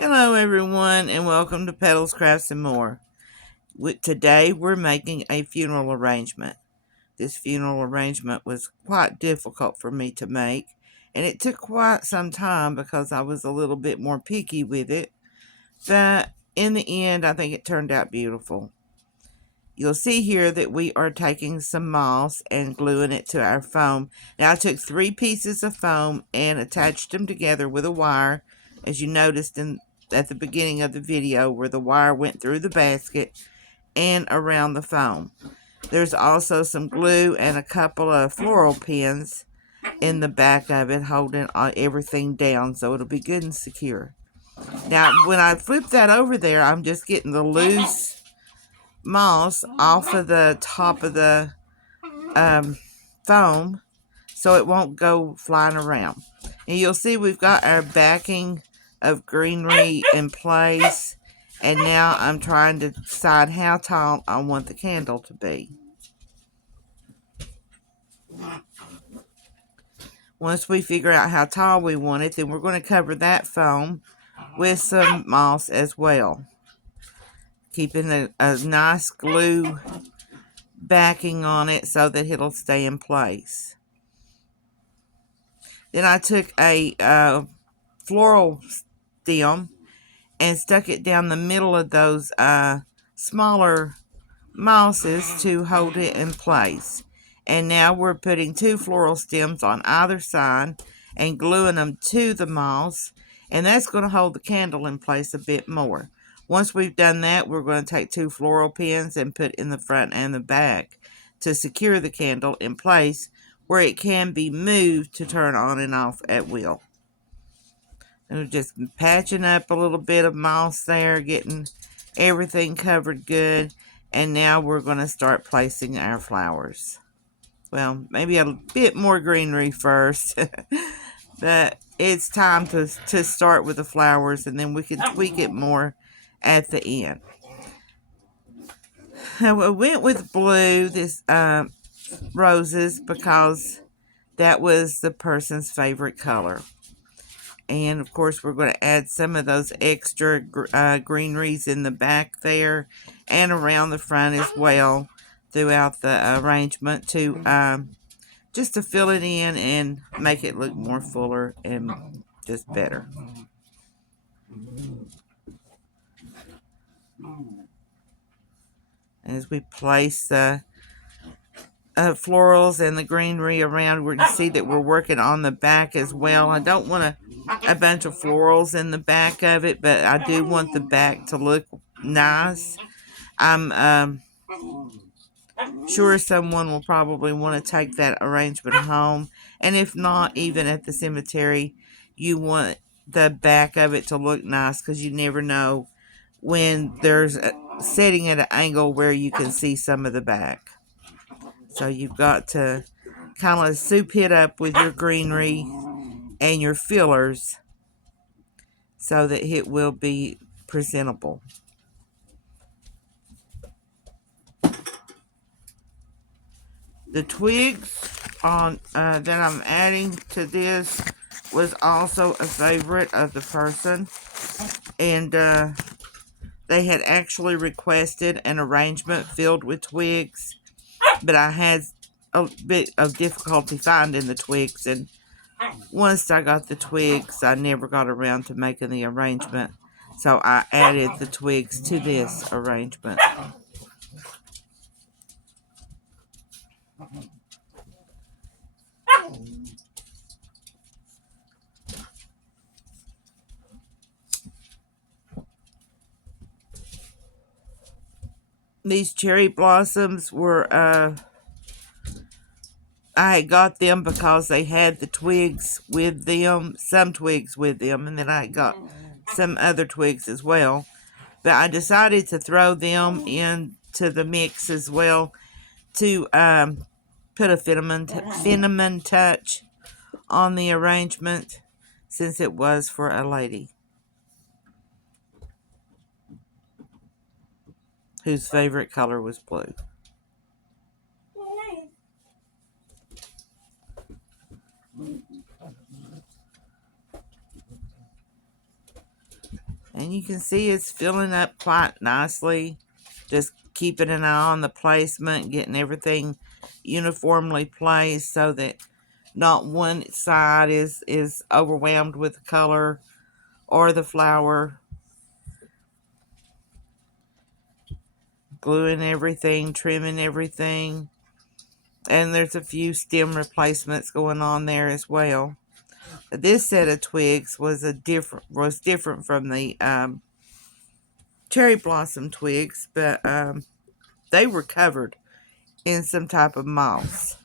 Hello everyone and welcome to Petals, Crafts and More. Today we're making a funeral arrangement. This funeral arrangement was quite difficult for me to make, and it took quite some time because I was a little bit more picky with it, but in the end I think it turned out beautiful. You'll see here that we are taking some moss and gluing it to our foam. Now I took 3 pieces of foam and attached them together with a wire, as you noticed at the beginning of the video where the wire went through the basket and around the foam. There's also some glue and a couple of floral pins in the back of it holding everything down so it'll be good and secure. Now when I flip that over there, I'm just getting the loose moss off of the top of the foam so it won't go flying around. And you'll see we've got our backing of greenery in place, and now I'm trying to decide how tall I want the candle to be. Once we figure out how tall we want it, then we're going to cover that foam with some moss as well, keeping a nice glue backing on it so that it'll stay in place. Then I took a floral stem and stuck it down the middle of those smaller mosses to hold it in place. And now we're putting 2 floral stems on either side and gluing them to the moss, and that's going to hold the candle in place a bit more. Once we've done that, we're going to take 2 floral pins and put in the front and the back to secure the candle in place where it can be moved to turn on and off at will. And we're just patching up a little bit of moss there, getting everything covered good. And now we're going to start placing our flowers. Well, maybe a bit more greenery first. But it's time to start with the flowers, and then we can tweak it more at the end. Now, I went with blue, this roses, because that was the person's favorite color. And of course we're going to add some of those extra greeneries in the back there and around the front as well throughout the arrangement to just to fill it in and make it look more fuller and just better. As we place the florals and the greenery around, we're going to see that we're working on the back as well. I don't want a bunch of florals in the back of it, but I do want the back to look nice. I'm sure someone will probably want to take that arrangement home, and if not, even at the cemetery, you want the back of it to look nice, because you never know when there's a setting at an angle where you can see some of the back. So you've got to kind of soup it up with your greenery and your fillers so that it will be presentable. The twigs on that I'm adding to this was also a favorite of the person, and they had actually requested an arrangement filled with twigs, but I had a bit of difficulty finding the twigs, and once I got the twigs, I never got around to making the arrangement, so I added the twigs to this arrangement. These cherry blossoms were I got them because they had the twigs with them, some twigs with them, and then I got some other twigs as well. But I decided to throw them into the mix as well to put a cinnamon touch on the arrangement, since it was for a lady whose favorite color was blue. And you can see it's filling up quite nicely. Just keeping an eye on the placement, getting everything uniformly placed so that not one side is overwhelmed with the color or the flower. Gluing everything, trimming everything. And there's a few stem replacements going on there as well. This set of twigs was different from the cherry blossom twigs, but they were covered in some type of moss,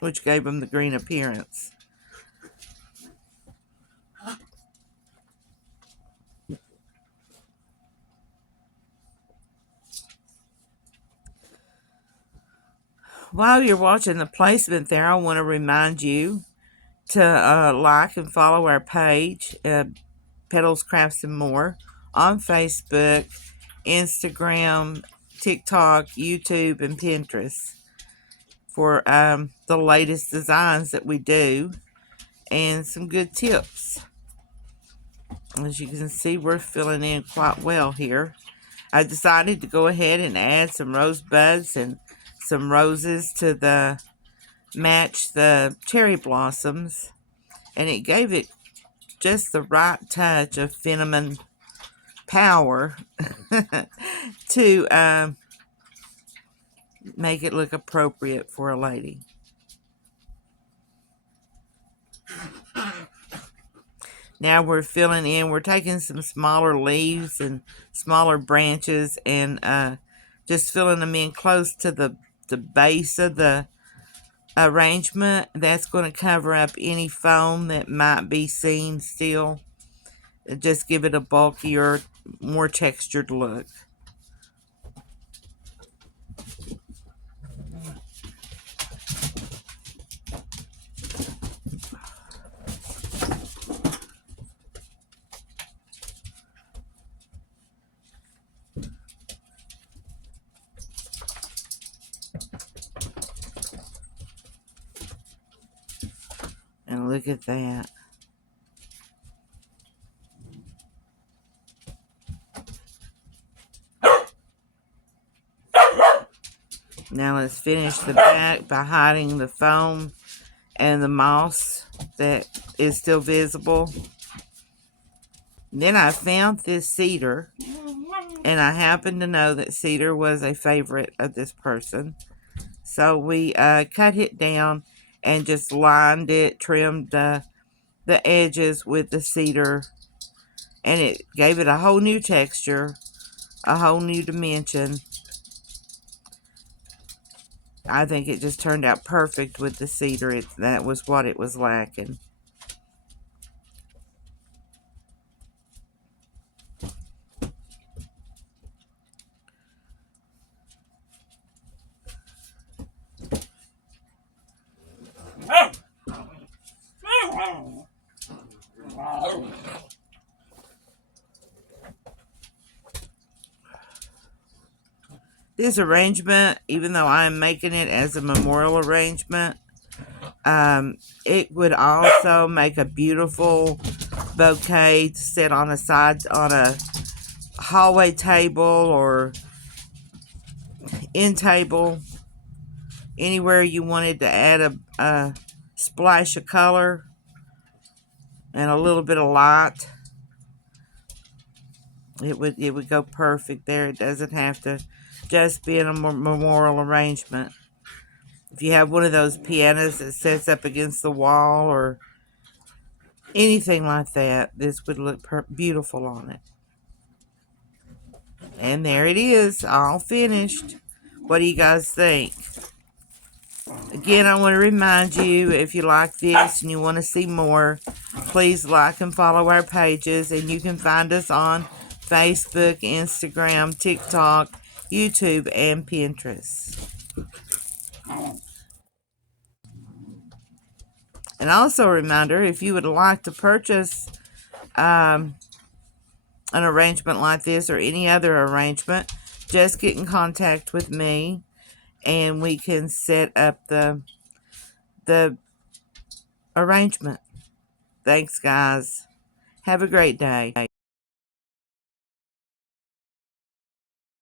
which gave them the green appearance. While you're watching the placement there, I want to remind you to like and follow our page, Petals, Crafts, and More, on Facebook, Instagram, TikTok, YouTube, and Pinterest for the latest designs that we do and some good tips. As you can see, we're filling in quite well here. I decided to go ahead and add some rosebuds and some roses to match the cherry blossoms, and it gave it just the right touch of cinnamon power to make it look appropriate for a lady. Now we're filling in, we're taking some smaller leaves and smaller branches and just filling them in close to the base of the arrangement. That's going to cover up any foam that might be seen still. Just give it a bulkier, more textured look. And look at that. Now let's finish the back by hiding the foam and the moss that is still visible. Then I found this cedar, and I happened to know that cedar was a favorite of this person. So we cut it down and just lined it, trimmed the edges with the cedar, and it gave it a whole new texture, a whole new dimension. I think it just turned out perfect with the cedar. That was what it was lacking. This arrangement, even though I'm making it as a memorial arrangement, it would also make a beautiful bouquet to sit on a hallway table or end table, anywhere you wanted to add a splash of color and a little bit of light. It would go perfect there. It doesn't have to just be in a memorial arrangement. If you have one of those pianos that sits up against the wall or anything like that, this would look beautiful on it. And there it is, all finished. What do you guys think? Again, I want to remind you, if you like this and you want to see more, please like and follow our pages. And you can find us on Facebook, Instagram, TikTok, YouTube, and Pinterest. And also a reminder, if you would like to purchase an arrangement like this or any other arrangement, just get in contact with me and we can set up the arrangement. Thanks, guys. Have a great day.